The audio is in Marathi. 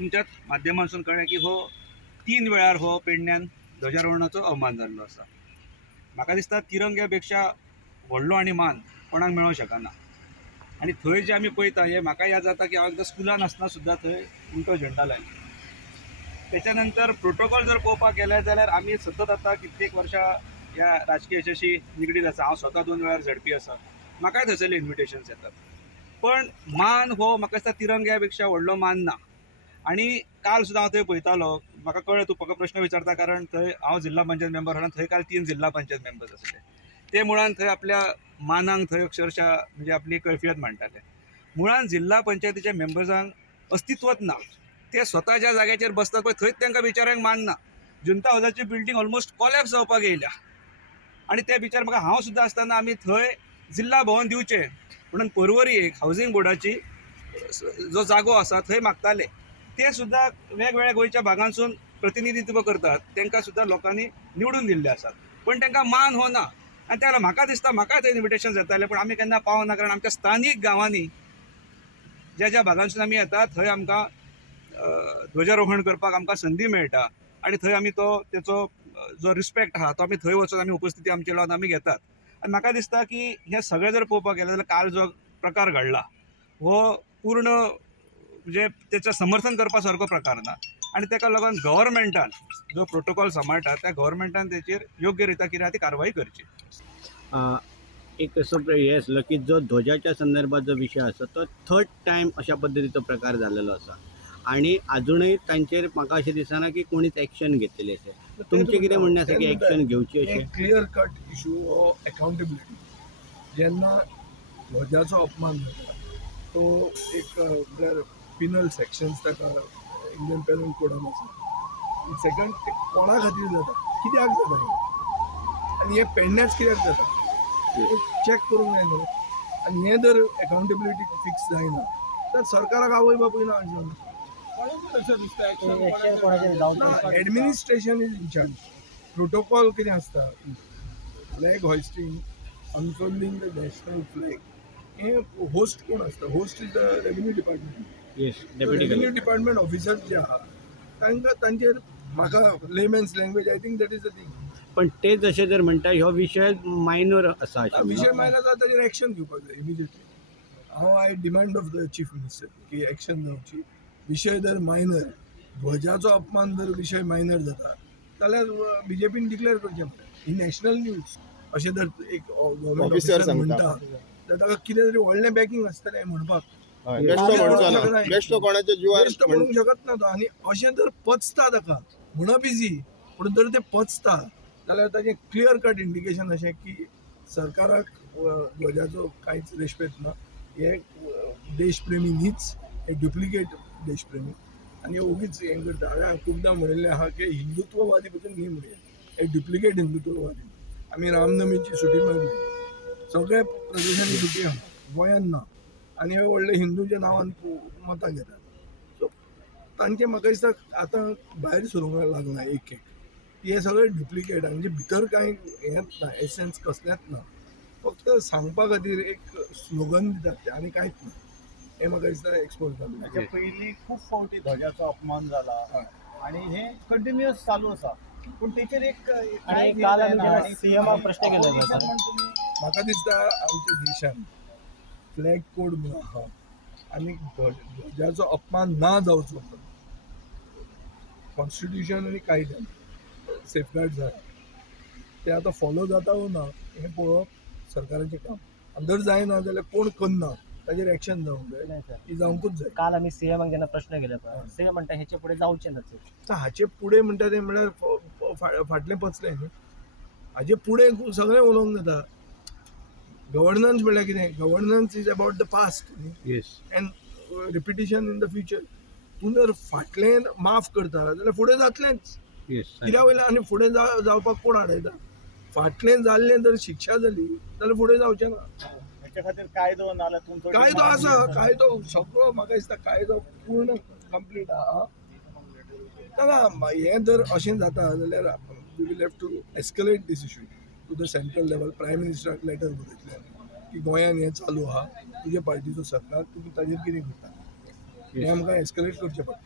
तुमच्याच माध्यमांतून कळ्ळें की हो 3 वेळार हो पेडण्यान ध्वजारोहणाचो अवमान जाल्लो आसा. म्हाका दिसता तिरंग्या पेक्षा व्हडलो आनी मान कोणाक मेळों शकना. आनी थंय जे आमी पळयता हे म्हाका याद जाता की हांव एकदां स्कुलान आसतना सुद्दां थंय उलटो झेंडा लायलो. तेच्या नंतर प्रोटोकॉल जर पळोवपाक गेले जाल्यार आमी सतत आतां कित्येक वर्सां ह्या राजकीय यशाशी निगडीत आसा. हांव स्वता 2 वेळार झडपी आसा. म्हाकाय थंयसरले इन्विटेशन्स येतात. पण मान हो म्हाका दिसता तिरंग्या पेक्षा व्हडलो मान ना. आणि काल सुद्दां हांव थंय पळयतालो. म्हाका कळ्ळें तूं म्हाका प्रश्न विचारता कारण थंय हांव जिल्हा पंचायत मेंबर आसा. थंय काल 3 जिल्हा पंचायत मेंबर्स आसले. ते मुळान थंय आपल्या मानांक थंय अक्षरशः म्हणजे आपली कैफियत मांडटाले. मुळान जिल्हा पंचायतीच्या मेंबर्सांक अस्तित्वच ना. ते स्वता ज्या जाग्याचेर बसतात पळय थंयच तांकां बिचाऱ्यांक मान ना. जनता हावजाची बिल्डींग ऑलमोस्ट कॉलॅप्स जावपाक येयल्या. आनी ते बिचार म्हाका हांव सुद्दां आसतना आमी थंय जिल्हा भवन दिवचें म्हणून पर्वरी हावजींग बोर्डाची जो जागो आसा थंय मागताले. ते सुद्दां वेगवेगळ्या गोंयच्या भागांसून प्रतिनिधित्व करतात. तांकां सुद्दां लोकांनी निवडून दिल्ले आसात. पण तांकां मान हो ना. आनी त्या म्हाका दिसता म्हाका थंय इन्विटेशन येताले पण आमी केन्ना पावना कारण आमच्या स्थानीक गांवांनी ज्या ज्या भागांसून आमी येतात थंय आमकां ध्वजारोहण करपाक आमकां संदी मेळटा. आनी थंय आमी तेचो जो रिस्पेक्ट आहा तो आमी थंय वचून आमी उपस्थिती आमची लावन आमी घेतात. आनी म्हाका दिसता की हे सगळें जर पळोवपाक गेले जाल्यार काल जो प्रकार घडला हो पूर्ण म्हणजे त्याचं समर्थन करपा सारको प्रकार ना. आणि ताका लागून गव्हर्मेंटान जो प्रोटोकॉल सांबाळटा त्या गव्हर्मेंटान तेचेर योग्य रित्या कितें ती कारवाई करची. एक असो हे आसलो की जो ध्वजाच्या संदर्भात जो विषय आसा तो 3rd टायम अशा पद्दतीचो प्रकार जाल्लो आसा आणि अजूनही तांचेर म्हाका अशें दिसना की कोणीच एक्शन घेतलेली अशें. तुमचें कितें म्हणणें आसा की एक्शन घेवची अशें? क्लियर कट इशू हो अकाउंटेबिलिटी. जेन्ना ध्वजाचो अपमान जाता तो एक पिनल सेक्शन्स ताका इंडियन पेनल कोडान आसा. सेकंड ते कोणा खातीर जाता, कित्याक जाता हें, आनी हें पेडण्याच कित्याक जाता चॅक करूंक जाय न्हू. आनी हें जर अकाउंटेबिलिटी फिक्स जायना तर सरकाराक आवय बापूय ना administration is in charge. Protocol कितें आसता, flag hoisting, unfurling the national flag, हे होस्ट कोण आसता? Host is the revenue department. Revenue department officers जे आहा तांकां तांचेर म्हाका layman's language I think that is the thing. पण ते जशें जर म्हणटा हो विशय मायनर आसा विशय मायनर जाता ताचेर एक्शन घेवपाक जाय इमिजिएटली. हांव I demand of the chief minister की एक्शन जावची. विशय जर मायनर, ध्वजाचो अपमान जर विशय मायनर जाता जाल्यार बीजेपीन डिक्लेअर करचें पडटा. ही नॅशनल न्यूज. अशें जर एक गव्हर्मेंट ऑफिसर म्हणटा तर ताका कितें तरी व्हडलें बॅकींग आसतलें म्हणपाक. बेश्टो कोणाच्या जिवार बेश्ट म्हणूंक शकत ना तो. आनी अशें जर पचता ताका म्हणप इजी, पूण जर ते पचता जाल्यार ताचें क्लियर कट इंडिकेशन अशें की सरकाराक ध्वजाचो कांयच रेस्पेक्ट ना. हे देशप्रेमी न्हीच, हे डुप्लिकेट देशप्रेमी आनी ओगीच हें करता. हांवें खुबदां म्हणिल्लें आहा की हिंदुत्ववादी पसून न्ही म्हणून हे डुप्लिकेट हिंदुत्ववादी. आमी रामनमीची सुटी मारली, सगळे प्रदेशांनी सुटी आहा, गोंयान ना. आनी हे व्हडले हिंदूच्या नांवान मतां घेतात. सो तांचें म्हाका दिसता आतां भायर सरूंक लागना एक हे सगळे डुप्लिकेट. म्हणजे भितर कांय हेंच ना, एसेन्स कसलेंच ना. फक्त सांगपा खातीर एक स्लोगन दितात ते आनी कांयच ना. हे म्हाका दिसता एक्सपोज जालें. हाच्या पयलीं खूब फावटी ध्वजाचो अपमान जाला आणि हे कंटिन्युअस चालू आसा. पूण तेचेर एक सीएमाक प्रश्न केलो म्हाका दिसता आमच्या देशान फ्लॅग कोड म्हणून आहा आनी ध्वजाचो अपमान ना जावचो कॉन्स्टिट्यूशन आनी कायद्यान सेफगार्ड जाय. ते आतां फॉलो जाता वो ना हें पळोवप सरकाराचें काम. आनी जर जायना जाल्यार कोण करना ताचेर एक्शन जावंक जाय. ती जावंकूच जाय. काल आमी सीएमाक जेन्ना प्रश्न केले पळय सीएम म्हणटा हेचे फुडें जावचें ना. तर हाचे फुडें म्हणटा तें म्हणल्यार फाटलें पचलें न्ही. हाचे फुडें सगळें उलोवंक जाता. गव्हर्नन्स म्हणल्यार कितें? Governance is about the past end repetition in the future. तूं जर फाटलें माफ करता जाल्यार फुडें जातलेंच. कित्या वयल्यान आनी फुडें जावपाक कोण आडयता? फाटलें जाल्लें जर शिक्षा जाली जाल्यार फुडें जावचें ना. हेच्या खातीर कायदो नाल्यार तुमचो कायदो आसा. कायदो सगळो म्हाका दिसता कायदो पूर्ण कंप्लीट आहा. ताका हें जर अशें जाता जाल्यार we will have to escalate this issue to the central level. Prime मिनिस्टराक लेटर बरयतलें की गोंयान हें चालू आहा, तुजे पार्टीचो सरकार, तुमी ताजेर कितें करता हें आमकां एस्केलेट करचें पडटा.